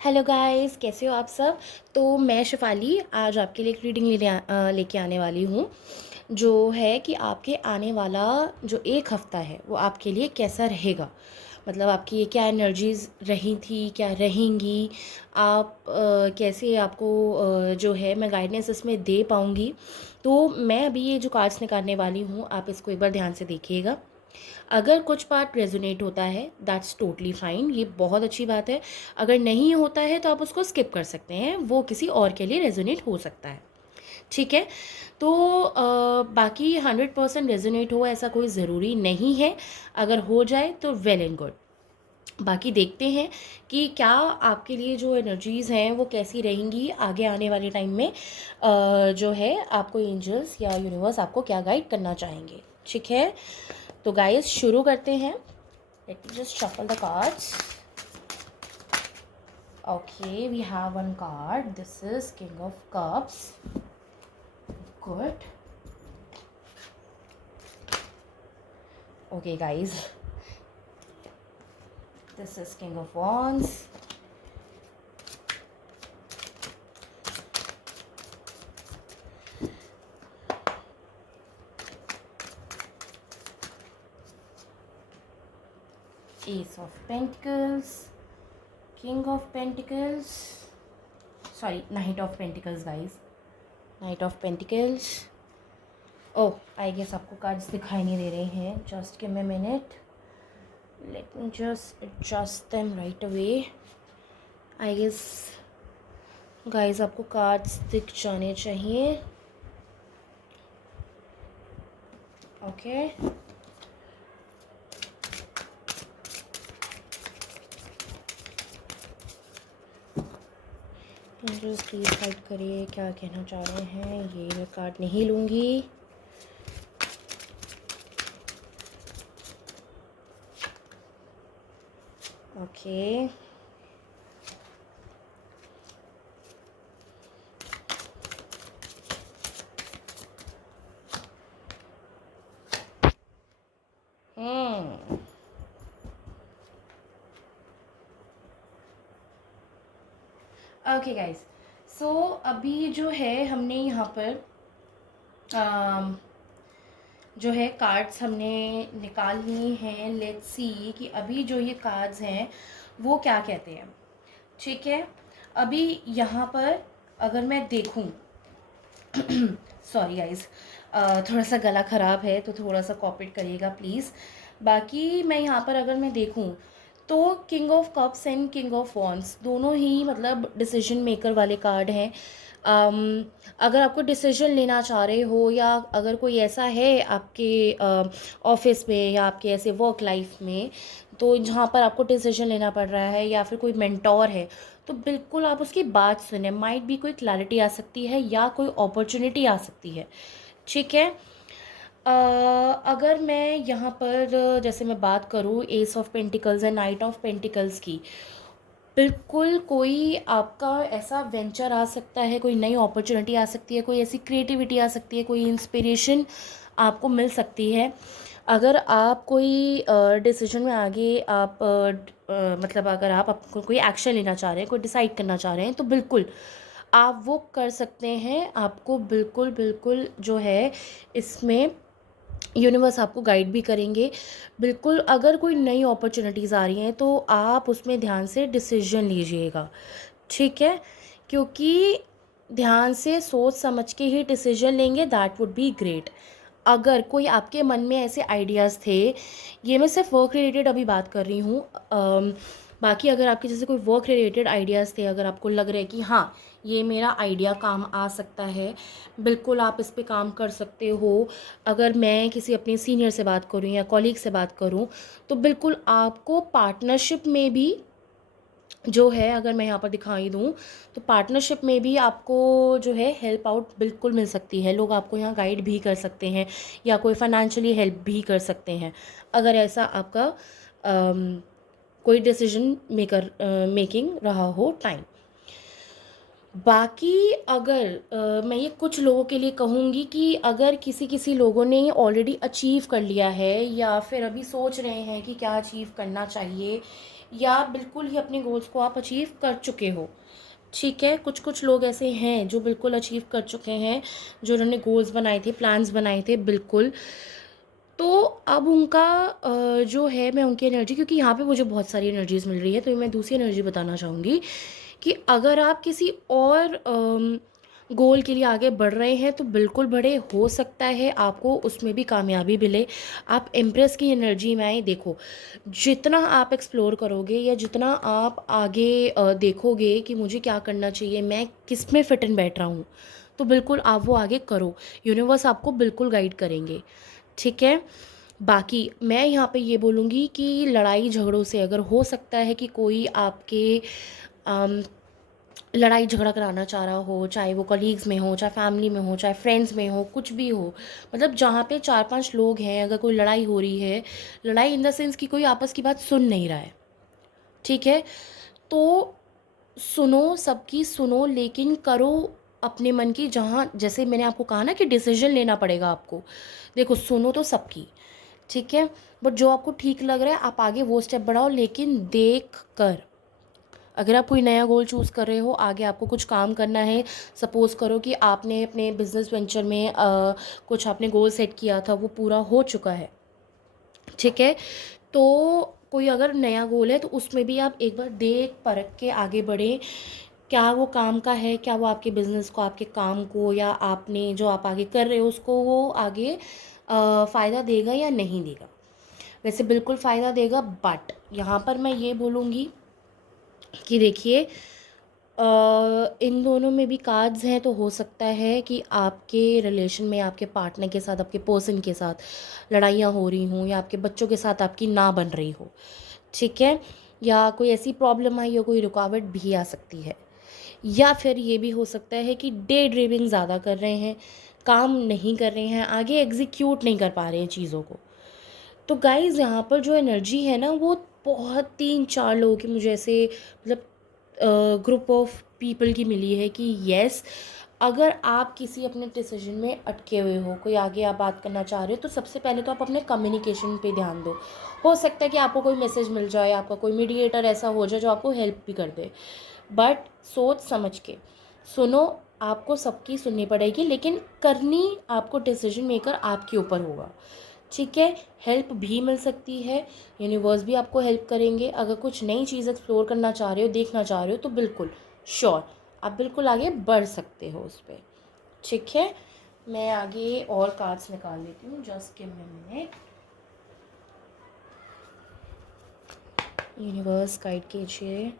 Hello guys, कैसे हो आप सब। तो मैं शिफाली आज आपके लिए एक रीडिंग लेके आने वाली हूँ, जो है कि आपके आने वाला जो एक हफ़्ता है वो आपके लिए कैसा रहेगा। मतलब आपकी ये क्या एनर्जीज़ रही थी, क्या रहेंगी, आप कैसे आपको जो है मैं गाइडेंस इसमें दे पाऊँगी। तो मैं अभी ये जो कार्ड्स निकालने वाली हूँ, आप इसको एक बार ध्यान से देखिएगा। अगर कुछ पार्ट रेजोनेट होता है दैट्स टोटली फाइन, ये बहुत अच्छी बात है। अगर नहीं होता है तो आप उसको स्किप कर सकते हैं, वो किसी और के लिए रेजोनेट हो सकता है। ठीक है। तो बाकी 100% रेजोनेट हो ऐसा कोई ज़रूरी नहीं है। अगर हो जाए तो वेल एंड गुड। बाकी देखते हैं कि क्या आपके लिए जो एनर्जीज़ हैं वो कैसी रहेंगी आगे आने वाले टाइम में। जो है आपको एंजल्स या यूनिवर्स आपको क्या गाइड करना चाहेंगे। ठीक है। तो गाइस शुरू करते हैं। Let me just shuffle the cards. Okay, we have one card. This is King of Cups. Good. Okay, guys. This is King of Wands. Ace of Pentacles. King of Pentacles. Sorry, Knight of Pentacles, guys. Knight of Pentacles. Oh, I guess आपको cards दिखाई नहीं दे रहे हैं. Just give me a minute. Let me just adjust them right away. I guess guys आपको cards दिख जाने चाहिए. Okay. Angels please guide करिए, क्या कहना चाह रहे हैं. ये मैं कार्ड नहीं लूँगी. ओके. ओके गाइस, सो अभी जो है हमने यहाँ पर जो है कार्ड्स हमने निकाल लिए हैं. लेट्स सी कि अभी जो ये कार्ड्स हैं वो क्या कहते हैं. ठीक है. अभी यहाँ पर अगर मैं देखूँ सॉरी गाइस, थोड़ा सा गला ख़राब है तो थोड़ा सा कॉपरेट करिएगा प्लीज़. बाकी मैं यहाँ पर अगर मैं देखूँ तो king of cups and king of wands दोनों ही मतलब डिसीजन मेकर वाले कार्ड हैं. अगर आपको डिसीजन लेना चाह रहे हो या अगर कोई ऐसा है आपके ऑफिस में या आपके ऐसे वर्क लाइफ में तो जहाँ पर आपको डिसीजन लेना पड़ रहा है या फिर कोई मेंटोर है तो बिल्कुल आप उसकी बात सुने. माइट भी कोई क्लैरिटी आ सकती है या कोई अपॉर्चुनिटी आ सकती है. ठीक है. अगर मैं यहाँ पर जैसे मैं बात करूँ S of pentacles and night of pentacles की, बिल्कुल कोई आपका ऐसा वेंचर आ सकता है, कोई नई अपॉर्चुनिटी आ सकती है, कोई ऐसी क्रिएटिविटी आ सकती है, कोई इंस्पिरेशन आपको मिल सकती है. अगर आप कोई डिसीजन में आगे आप मतलब अगर आप आपको कोई एक्शन लेना चाह रहे हैं, कोई डिसाइड करना चाह रहे हैं तो बिल्कुल आप वो कर सकते हैं. आपको बिल्कुल बिल्कुल जो है इसमें यूनिवर्स आपको गाइड भी करेंगे. बिल्कुल अगर कोई नई अपॉर्चुनिटीज़ आ रही हैं तो आप उसमें ध्यान से डिसीजन लीजिएगा. ठीक है. क्योंकि ध्यान से सोच समझ के ही डिसीजन लेंगे दैट वुड बी ग्रेट. अगर कोई आपके मन में ऐसे आइडियाज़ थे, ये मैं सिर्फ वर्क रिलेटेड अभी बात कर रही हूँ. बाकी अगर आपके जैसे कोई वर्क रिलेटेड आइडियाज़ थे, अगर आपको लग रहा है कि हाँ ये मेरा आइडिया काम आ सकता है, बिल्कुल आप इस पे काम कर सकते हो. अगर मैं किसी अपने सीनियर से बात करूँ या कॉलीग से बात करूँ तो बिल्कुल आपको पार्टनरशिप में भी जो है अगर मैं यहाँ पर दिखाई दूँ तो पार्टनरशिप में भी आपको जो है हेल्प आउट बिल्कुल मिल सकती है. लोग आपको यहाँ गाइड भी कर सकते हैं या कोई फाइनेंशियली हेल्प भी कर सकते हैं अगर ऐसा आपका कोई डिसीजन मेकिंग रहा हो टाइम. बाकी अगर मैं ये कुछ लोगों के लिए कहूँगी कि अगर किसी किसी लोगों ने ऑलरेडी अचीव कर लिया है या फिर अभी सोच रहे हैं कि क्या अचीव करना चाहिए या बिल्कुल ही अपने गोल्स को आप अचीव कर चुके हो। ठीक है, कुछ कुछ लोग ऐसे हैं जो बिल्कुल अचीव कर चुके हैं, जो उन्होंने गोल्स बनाए थे, प्लान्स बनाए थे बिल्कुल। तो अब उनका जो है, मैं उनकी एनर्जी, क्योंकि यहाँ पे मुझे बहुत सारी एनर्जीज़ मिल रही है, तो मैं दूसरी एनर्जी बताना चाहूँगी कि अगर आप किसी और गोल के लिए आगे बढ़ रहे हैं तो बिल्कुल बढ़े, हो सकता है आपको उसमें भी कामयाबी मिले। आप एम्प्रेस की एनर्जी में आए। देखो, जितना आप एक्सप्लोर करोगे या जितना आप आगे देखोगे कि मुझे क्या करना चाहिए, मैं किस में फिट इन बैठ रहा हूँ, तो बिल्कुल आप वो आगे करो। यूनिवर्स आपको बिल्कुल गाइड करेंगे। ठीक है। बाकी मैं यहाँ पे ये बोलूँगी कि लड़ाई झगड़ों से, अगर हो सकता है कि कोई आपके अम, लड़ाई झगड़ा कराना चाह रहा हो, चाहे वो कलीग्स में हो, चाहे फैमिली में हो, चाहे फ्रेंड्स में हो, कुछ भी हो, मतलब जहाँ पे 4-5 लोग हैं, अगर कोई लड़ाई हो रही है, लड़ाई इन द सेंस कि कोई आपस की बात सुन नहीं रहा है, ठीक है, तो सुनो, सबकी सुनो, लेकिन करो अपने मन की। जहाँ जैसे मैंने आपको कहा ना कि डिसीजन लेना पड़ेगा आपको। देखो, सुनो तो सबकी, ठीक है, बट जो आपको ठीक लग रहा है आप आगे वो स्टेप बढ़ाओ, लेकिन देख कर। अगर आप कोई नया गोल चूज़ कर रहे हो, आगे आपको कुछ काम करना है, सपोज़ करो कि आपने अपने बिजनेस वेंचर में कुछ आपने गोल सेट किया था, वो पूरा हो चुका है, ठीक है, तो कोई अगर नया गोल है तो उसमें भी आप एक बार देख परख के आगे बढ़ें। क्या वो काम का है, क्या वो आपके बिज़नेस को, आपके काम को, या आपने जो आप आगे कर रहे हो उसको वो आगे फ़ायदा देगा या नहीं देगा। वैसे बिल्कुल फ़ायदा देगा, बट यहाँ पर मैं ये बोलूँगी कि देखिए, इन दोनों में भी कार्ड्स हैं, तो हो सकता है कि आपके रिलेशन में आपके पार्टनर के साथ, आपके पर्सन के साथ लड़ाइयाँ हो रही हों, या आपके बच्चों के साथ आपकी ना बन रही हो, ठीक है, या कोई ऐसी प्रॉब्लम आई हो, कोई रुकावट भी आ सकती है। या फिर ये भी हो सकता है कि डे ड्रीमिंग ज़्यादा कर रहे हैं, काम नहीं कर रहे हैं, आगे एग्जीक्यूट नहीं कर पा रहे हैं चीज़ों को। तो गाइज़, यहाँ पर जो एनर्जी है ना, वो बहुत 3-4 लोगों की मुझे ऐसे, मतलब ग्रुप ऑफ पीपल की मिली है कि येस, अगर आप किसी अपने डिसीजन में अटके हुए हो, कोई आगे आप बात करना चाह रहे हो, तो सबसे पहले तो आप अपने कम्युनिकेशन पे ध्यान दो। हो सकता है कि आपको कोई मैसेज मिल जाए, आपका कोई मीडिएटर ऐसा हो जाए जो आपको हेल्प भी कर दे, बट सोच समझ के सुनो। आपको सबकी सुननी पड़ेगी, लेकिन करनी आपको डिसीजन मेकर आपके ऊपर होगा, ठीक है। हेल्प भी मिल सकती है, यूनिवर्स भी आपको हेल्प करेंगे। अगर कुछ नई चीज़ एक्सप्लोर करना चाह रहे हो, देखना चाह रहे हो, तो बिल्कुल श्योर आप बिल्कुल आगे बढ़ सकते हो उस पर, ठीक है। मैं आगे और कार्ड्स निकाल लेती हूँ, just give me a minute. Universe guide कीजिए।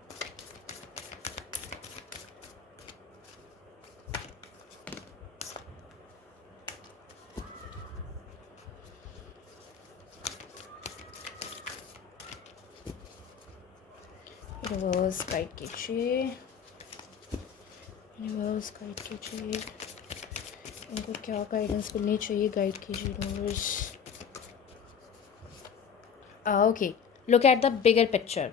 यूनिवर्स गाइड कीजिए। यूनिवर्स गाइड कीजिए। इनको क्या गाइडेंस मिलनी चाहिए, गाइड कीजिए universe. Okay, look at the bigger picture.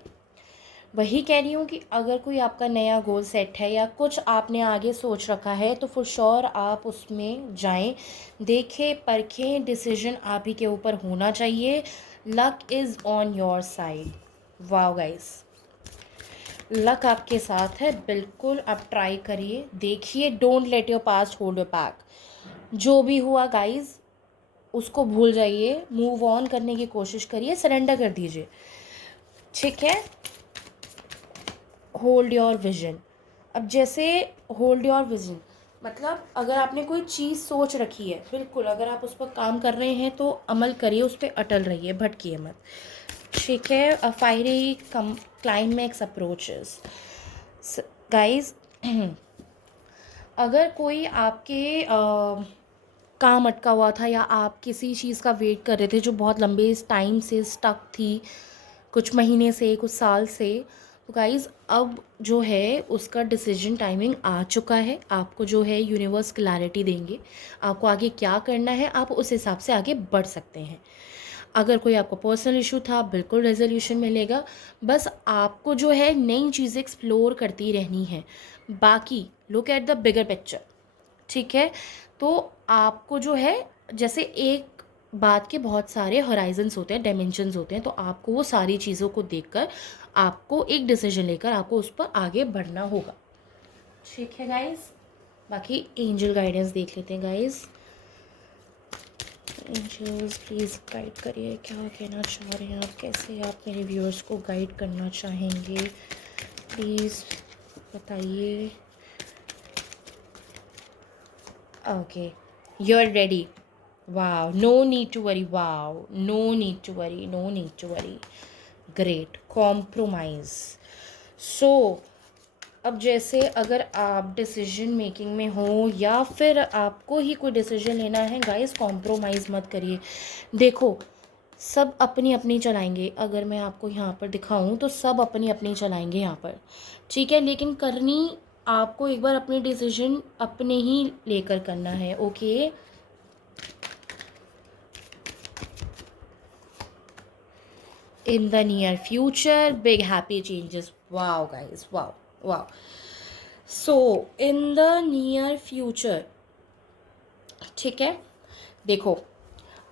वही कह रही हूँ कि अगर कोई आपका नया गोल सेट है, या कुछ आपने आगे सोच रखा है, तो फॉर श्योर आप उसमें जाएं, देखें परखें, डिसीजन आप ही के ऊपर होना चाहिए। Luck is on your side. Wow guys, luck आपके साथ है, बिल्कुल आप ट्राई करिए, देखिए। Don't let your past hold your back. जो भी हुआ गाइज, उसको भूल जाइए, मूव ऑन करने की कोशिश करिए, सरेंडर कर दीजिए, ठीक है। Hold your vision. अब जैसे होल्ड योर विजन, मतलब अगर आपने कोई चीज़ सोच रखी है, बिल्कुल अगर आप उस पर काम कर रहे हैं तो अमल करिए, उस पर अटल रहिए, भटकिए मत, ठीक है। अ फायरी क्लाइमैक्स अप्रोचेस गाइज। अगर कोई आपके काम अटका हुआ था, या आप किसी चीज़ का वेट कर रहे थे जो बहुत लंबे टाइम से स्टक थी, कुछ महीने से, कुछ साल से, तो गाइज़ अब जो है उसका डिसीजन टाइमिंग आ चुका है। आपको जो है यूनिवर्स क्लैरिटी देंगे, आपको आगे क्या करना है, आप उस हिसाब से आगे बढ़ सकते हैं। अगर कोई आपको पर्सनल इशू था, बिल्कुल रेजोल्यूशन मिलेगा। बस आपको जो है नई चीज़ें एक्सप्लोर करती रहनी है। बाकी look at the bigger picture, ठीक है। तो आपको जो है, जैसे एक बात के बहुत सारे हॉराइजन्स होते हैं, डायमेंशंस होते हैं, तो आपको वो सारी चीज़ों को देखकर आपको एक डिसीजन लेकर आपको उस पर आगे बढ़ना होगा। ठीक है गाइस, बाकी एंजल गाइडेंस देख लेते हैं गाइस। एंजल्स प्लीज़ गाइड करिए, क्या कहना चाह रहे हैं आप, कैसे आप मेरे व्यूअर्स को गाइड करना चाहेंगे, प्लीज़ बताइए। Okay, you are ready. Wow, no need to worry. Wow, no need to worry. No need to worry. Great. Compromise. So, अब जैसे अगर आप डिसीजन मेकिंग में हो या फिर आपको ही कोई डिसीजन लेना है गाइस, कॉम्प्रोमाइज़ मत करिए। देखो, सब अपनी अपनी चलाएंगे, अगर मैं आपको यहाँ पर दिखाऊं तो सब अपनी अपनी चलाएंगे यहाँ पर, ठीक है, लेकिन करनी आपको एक बार अपनी डिसीजन अपने ही लेकर करना है। Okay, in the near future, big happy changes. Wow guys, wow, wow. So in the near future, ठीक है, देखो,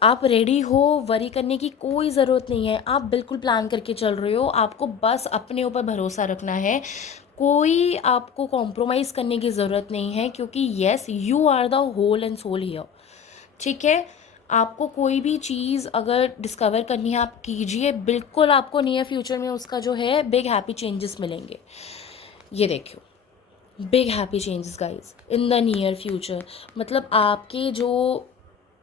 आप रेडी हो, वरी करने की कोई ज़रूरत नहीं है, आप बिल्कुल प्लान करके चल रहे हो, आपको बस अपने ऊपर भरोसा रखना है, कोई आपको कॉम्प्रोमाइज़ करने की ज़रूरत नहीं है, क्योंकि yes, you are the whole and sole here. ठीक है, आपको कोई भी चीज़ अगर डिस्कवर करनी है आप कीजिए, बिल्कुल आपको नियर फ्यूचर में उसका जो है बिग हैप्पी चेंजेस मिलेंगे। ये देखियो, big happy changes guys in the near future. मतलब आपके जो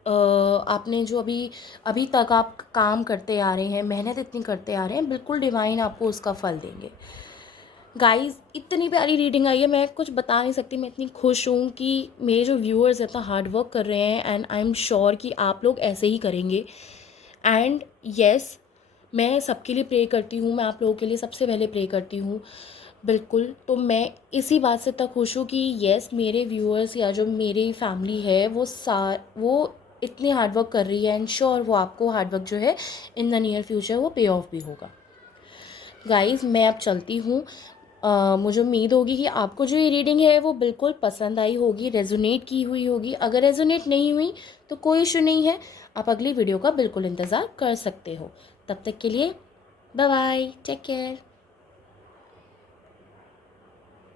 आपने जो अभी अभी तक आप काम करते आ रहे हैं, मेहनत इतनी करते आ रहे हैं, बिल्कुल डिवाइन आपको उसका फल देंगे। गाइस इतनी प्यारी रीडिंग आई है, मैं कुछ बता नहीं सकती, मैं इतनी खुश हूँ कि मेरे जो व्यूअर्स इतना हार्ड वर्क कर रहे हैं, एंड आई एम श्योर कि आप लोग ऐसे ही करेंगे। एंड येस, मैं सबके लिए प्रे करती हूँ, मैं आप लोगों के लिए सबसे पहले प्रे करती हूँ, बिल्कुल। तो मैं इसी बात से इतना खुश हूँ कि येस, मेरे व्यूअर्स या जो मेरी फैमिली है वो इतनी हार्ड वर्क कर रही है, एंड श्योर वो आपको हार्ड वर्क जो है इन द नियर फ्यूचर वो पे ऑफ भी होगा। गाइस मैं अब चलती हूँ, मुझे उम्मीद होगी कि आपको जो ये रीडिंग है वो बिल्कुल पसंद आई होगी, रेजोनेट की हुई होगी। अगर रेजोनेट नहीं हुई तो कोई इशू नहीं है, आप अगली वीडियो का बिल्कुल इंतज़ार कर सकते हो। तब तक के लिए बाय बाय, टेक केयर।